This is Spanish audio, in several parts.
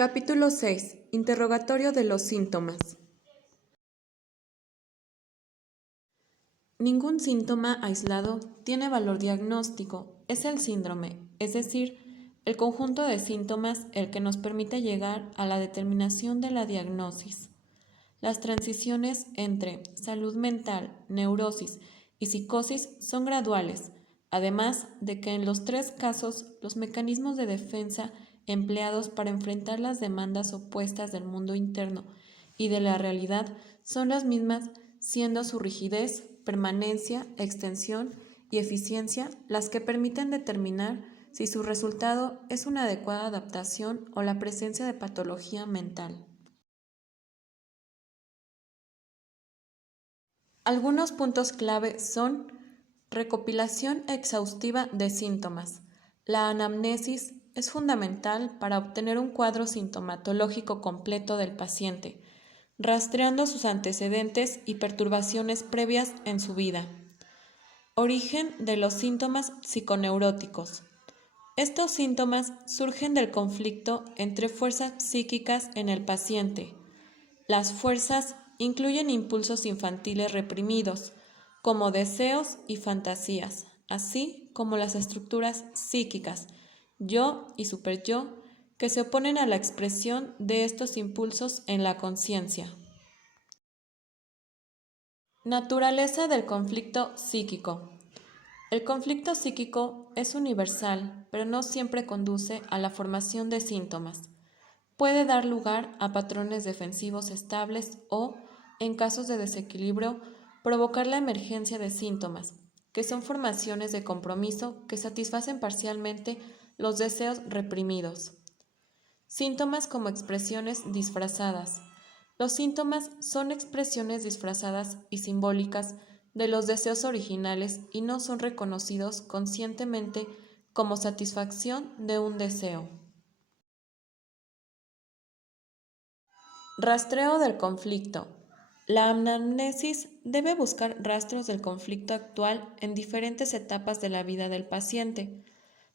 Capítulo 6. Interrogatorio de los síntomas. Ningún síntoma aislado tiene valor diagnóstico. Es el síndrome, es decir, el conjunto de síntomas el que nos permite llegar a la determinación de la diagnosis. Las transiciones entre salud mental, neurosis y psicosis son graduales, además de que en los tres casos los mecanismos de defensa empleados para enfrentar las demandas opuestas del mundo interno y de la realidad son las mismas, siendo su rigidez, permanencia, extensión y eficiencia las que permiten determinar si su resultado es una adecuada adaptación o la presencia de patología mental. Algunos puntos clave son recopilación exhaustiva de síntomas. La anamnesis es fundamental para obtener un cuadro sintomatológico completo del paciente, rastreando sus antecedentes y perturbaciones previas en su vida. Origen de los síntomas psiconeuróticos. Estos síntomas surgen del conflicto entre fuerzas psíquicas en el paciente. Las fuerzas incluyen impulsos infantiles reprimidos, como deseos y fantasías, así como las estructuras psíquicas, yo y superyo, que se oponen a la expresión de estos impulsos en la conciencia. Naturaleza del conflicto psíquico. El conflicto psíquico es universal, pero no siempre conduce a la formación de síntomas. Puede dar lugar a patrones defensivos estables o, en casos de desequilibrio, provocar la emergencia de síntomas, que son formaciones de compromiso que satisfacen parcialmente los deseos reprimidos. Síntomas como expresiones disfrazadas. Los síntomas son expresiones disfrazadas y simbólicas de los deseos originales y no son reconocidos conscientemente como satisfacción de un deseo. Rastreo del conflicto. La anamnesis debe buscar rastros del conflicto actual en diferentes etapas de la vida del paciente.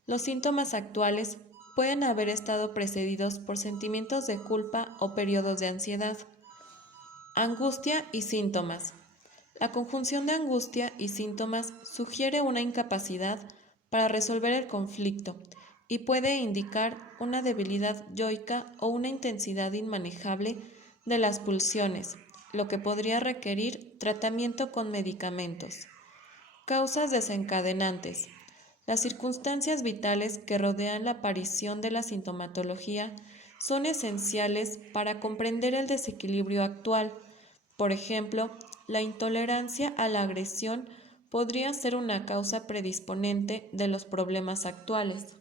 Los síntomas actuales pueden haber estado precedidos por sentimientos de culpa o periodos de ansiedad. Angustia y síntomas. La conjunción de angustia y síntomas sugiere una incapacidad para resolver el conflicto y puede indicar una debilidad yoica o una intensidad inmanejable de las pulsiones, lo que podría requerir tratamiento con medicamentos. Causas desencadenantes. Las circunstancias vitales que rodean la aparición de la sintomatología son esenciales para comprender el desequilibrio actual. Por ejemplo, la intolerancia a la agresión podría ser una causa predisponente de los problemas actuales.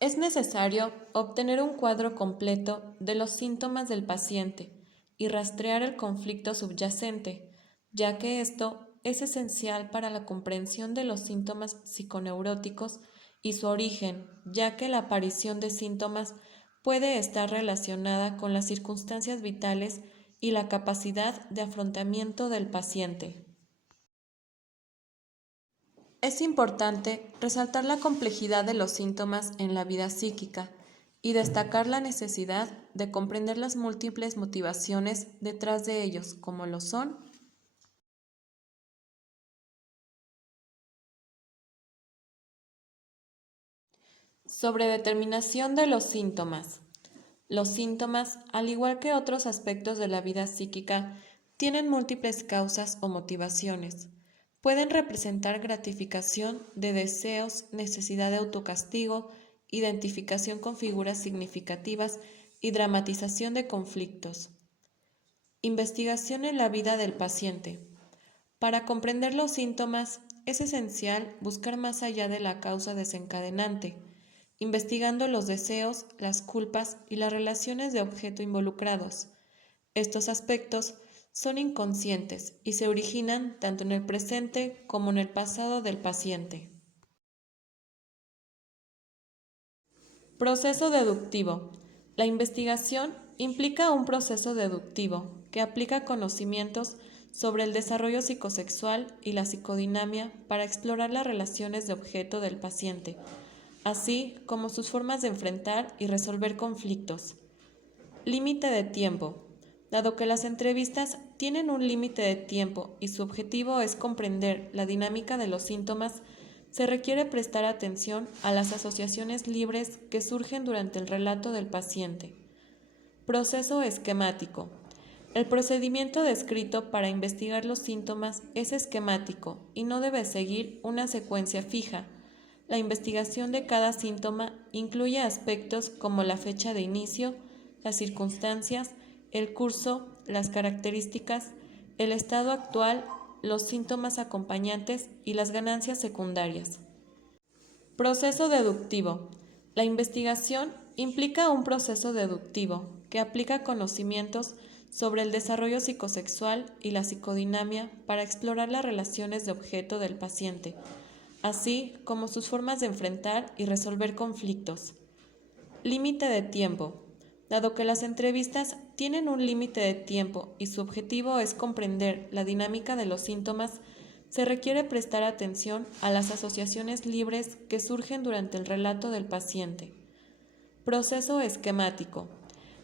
Es necesario obtener un cuadro completo de los síntomas del paciente y rastrear el conflicto subyacente, ya que esto es esencial para la comprensión de los síntomas psiconeuróticos y su origen, ya que la aparición de síntomas puede estar relacionada con las circunstancias vitales y la capacidad de afrontamiento del paciente. Es importante resaltar la complejidad de los síntomas en la vida psíquica y destacar la necesidad de comprender las múltiples motivaciones detrás de ellos, como lo son sobre determinación de los síntomas. Los síntomas, al igual que otros aspectos de la vida psíquica, tienen múltiples causas o motivaciones. Pueden representar gratificación de deseos, necesidad de autocastigo, identificación con figuras significativas y dramatización de conflictos. Investigación en la vida del paciente. Para comprender los síntomas, es esencial buscar más allá de la causa desencadenante, investigando los deseos, las culpas y las relaciones de objeto involucrados. Estos aspectos son inconscientes y se originan tanto en el presente como en el pasado del paciente. Proceso deductivo. La investigación implica un proceso deductivo que aplica conocimientos sobre el desarrollo psicosexual y la psicodinamia para explorar las relaciones de objeto del paciente, así como sus formas de enfrentar y resolver conflictos. Límite de tiempo. Dado que las entrevistas tienen un límite de tiempo y su objetivo es comprender la dinámica de los síntomas, se requiere prestar atención a las asociaciones libres que surgen durante el relato del paciente. Proceso esquemático. El procedimiento descrito para investigar los síntomas es esquemático y no debe seguir una secuencia fija. La investigación de cada síntoma incluye aspectos como la fecha de inicio, las circunstancias, el curso, las características, el estado actual, los síntomas acompañantes y las ganancias secundarias. Proceso deductivo. La investigación implica un proceso deductivo que aplica conocimientos sobre el desarrollo psicosexual y la psicodinamia para explorar las relaciones de objeto del paciente, así como sus formas de enfrentar y resolver conflictos. Límite de tiempo. Dado que las entrevistas tienen un límite de tiempo y su objetivo es comprender la dinámica de los síntomas, se requiere prestar atención a las asociaciones libres que surgen durante el relato del paciente. Proceso esquemático.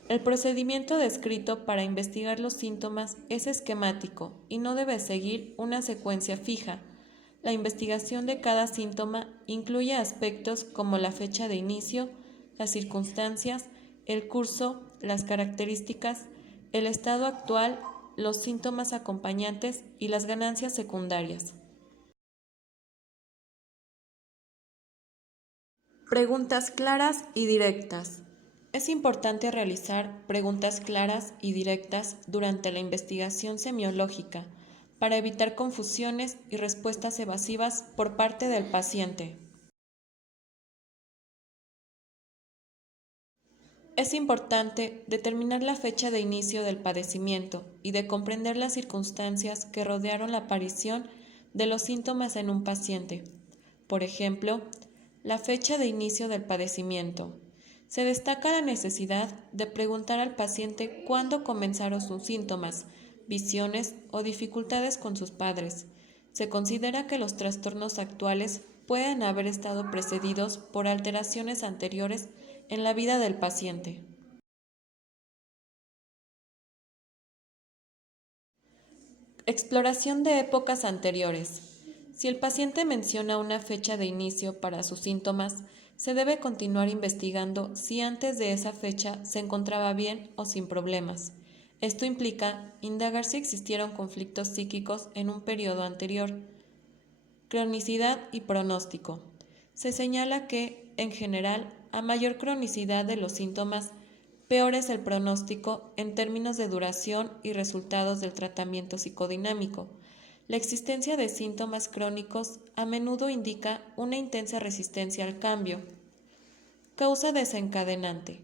El procedimiento descrito para investigar los síntomas es esquemático y no debe seguir una secuencia fija. La investigación de cada síntoma incluye aspectos como la fecha de inicio, las circunstancias, el curso, las características, el estado actual, los síntomas acompañantes y las ganancias secundarias. Preguntas claras y directas. Es importante realizar preguntas claras y directas durante la investigación semiológica para evitar confusiones y respuestas evasivas por parte del paciente. Es importante determinar la fecha de inicio del padecimiento y de comprender las circunstancias que rodearon la aparición de los síntomas en un paciente. Por ejemplo, la fecha de inicio del padecimiento. Se destaca la necesidad de preguntar al paciente cuándo comenzaron sus síntomas, visiones o dificultades con sus padres. Se considera que los trastornos actuales pueden haber estado precedidos por alteraciones anteriores en la vida del paciente. Exploración de épocas anteriores. Si el paciente menciona una fecha de inicio para sus síntomas, se debe continuar investigando si antes de esa fecha se encontraba bien o sin problemas. Esto implica indagar si existieron conflictos psíquicos en un periodo anterior. Cronicidad y pronóstico. Se señala que, en general, a mayor cronicidad de los síntomas, peor es el pronóstico en términos de duración y resultados del tratamiento psicodinámico. La existencia de síntomas crónicos a menudo indica una intensa resistencia al cambio. Causa desencadenante.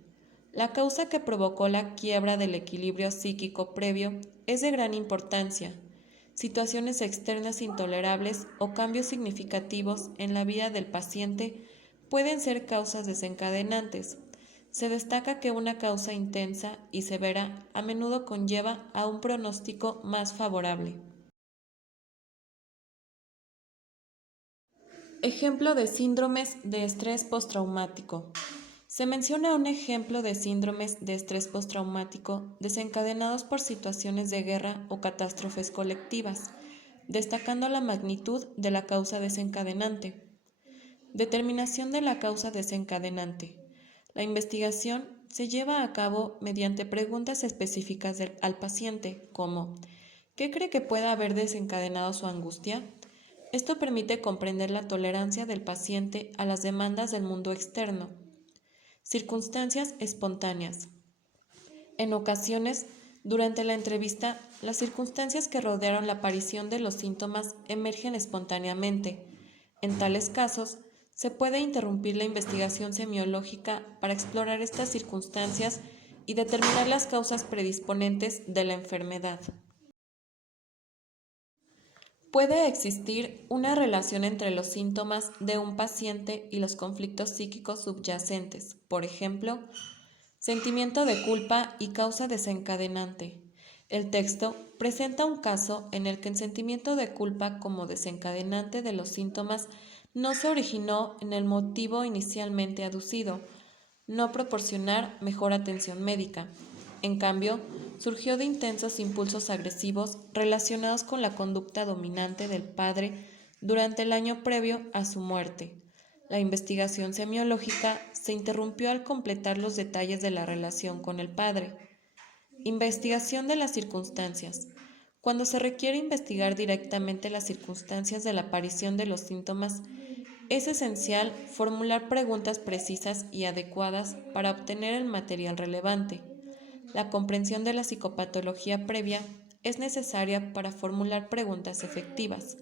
La causa que provocó la quiebra del equilibrio psíquico previo es de gran importancia. Situaciones externas intolerables o cambios significativos en la vida del paciente pueden ser causas desencadenantes. Se destaca que una causa intensa y severa a menudo conlleva a un pronóstico más favorable. Ejemplo de síndromes de estrés postraumático. Se menciona un ejemplo de síndromes de estrés postraumático desencadenados por situaciones de guerra o catástrofes colectivas, destacando la magnitud de la causa desencadenante. Determinación de la causa desencadenante. La investigación se lleva a cabo mediante preguntas específicas al paciente, como ¿qué cree que pueda haber desencadenado su angustia? Esto permite comprender la tolerancia del paciente a las demandas del mundo externo. Circunstancias espontáneas. En ocasiones, durante la entrevista, las circunstancias que rodearon la aparición de los síntomas emergen espontáneamente. En tales casos, se puede interrumpir la investigación semiológica para explorar estas circunstancias y determinar las causas predisponentes de la enfermedad. Puede existir una relación entre los síntomas de un paciente y los conflictos psíquicos subyacentes, por ejemplo, sentimiento de culpa y causa desencadenante. El texto presenta un caso en el que el sentimiento de culpa como desencadenante de los síntomas no se originó en el motivo inicialmente aducido, no proporcionar mejor atención médica. En cambio, surgió de intensos impulsos agresivos relacionados con la conducta dominante del padre durante el año previo a su muerte. La investigación semiológica se interrumpió al completar los detalles de la relación con el padre. Investigación de las circunstancias. Cuando se requiere investigar directamente las circunstancias de la aparición de los síntomas, es esencial formular preguntas precisas y adecuadas para obtener el material relevante. La comprensión de la psicopatología previa es necesaria para formular preguntas efectivas.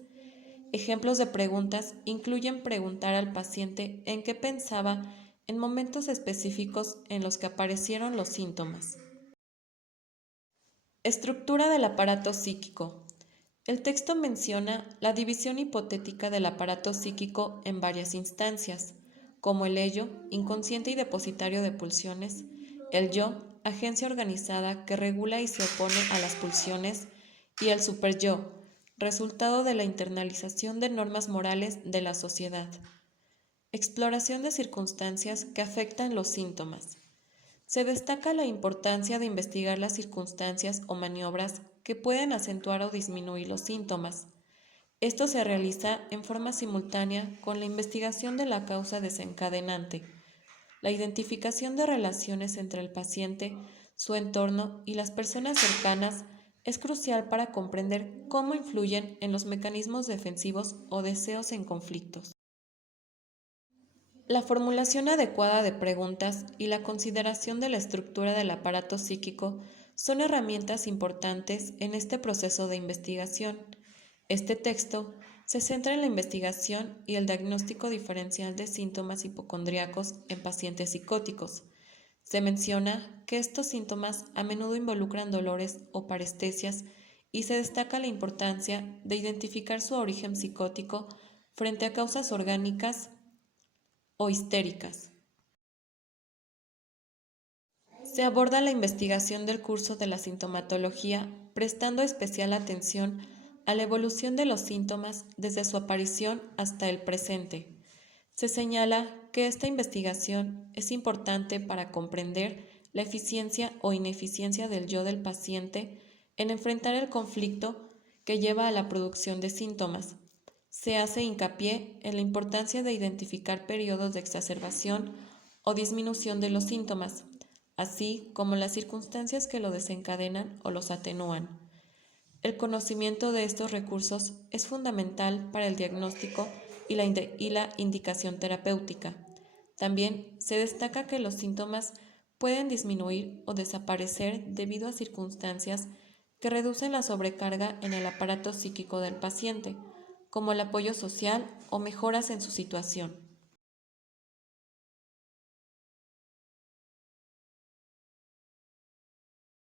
Ejemplos de preguntas incluyen preguntar al paciente en qué pensaba en momentos específicos en los que aparecieron los síntomas. Estructura del aparato psíquico. El texto menciona la división hipotética del aparato psíquico en varias instancias, como el ello, inconsciente y depositario de pulsiones, el yo, agencia organizada que regula y se opone a las pulsiones, y el superyo, resultado de la internalización de normas morales de la sociedad. Exploración de circunstancias que afectan los síntomas. Se destaca la importancia de investigar las circunstancias o maniobras que pueden acentuar o disminuir los síntomas. Esto se realiza en forma simultánea con la investigación de la causa desencadenante. La identificación de relaciones entre el paciente, su entorno y las personas cercanas es crucial para comprender cómo influyen en los mecanismos defensivos o deseos en conflictos. La formulación adecuada de preguntas y la consideración de la estructura del aparato psíquico son herramientas importantes en este proceso de investigación. Este texto se centra en la investigación y el diagnóstico diferencial de síntomas hipocondríacos en pacientes psicóticos. Se menciona que estos síntomas a menudo involucran dolores o parestesias y se destaca la importancia de identificar su origen psicótico frente a causas orgánicas o histéricas. Se aborda la investigación del curso de la sintomatología, prestando especial atención a la evolución de los síntomas desde su aparición hasta el presente. Se señala que esta investigación es importante para comprender la eficiencia o ineficiencia del yo del paciente en enfrentar el conflicto que lleva a la producción de síntomas. Se hace hincapié en la importancia de identificar periodos de exacerbación o disminución de los síntomas, así como las circunstancias que lo desencadenan o los atenúan. El conocimiento de estos recursos es fundamental para el diagnóstico y la indicación terapéutica. También se destaca que los síntomas pueden disminuir o desaparecer debido a circunstancias que reducen la sobrecarga en el aparato psíquico del paciente, como el apoyo social o mejoras en su situación.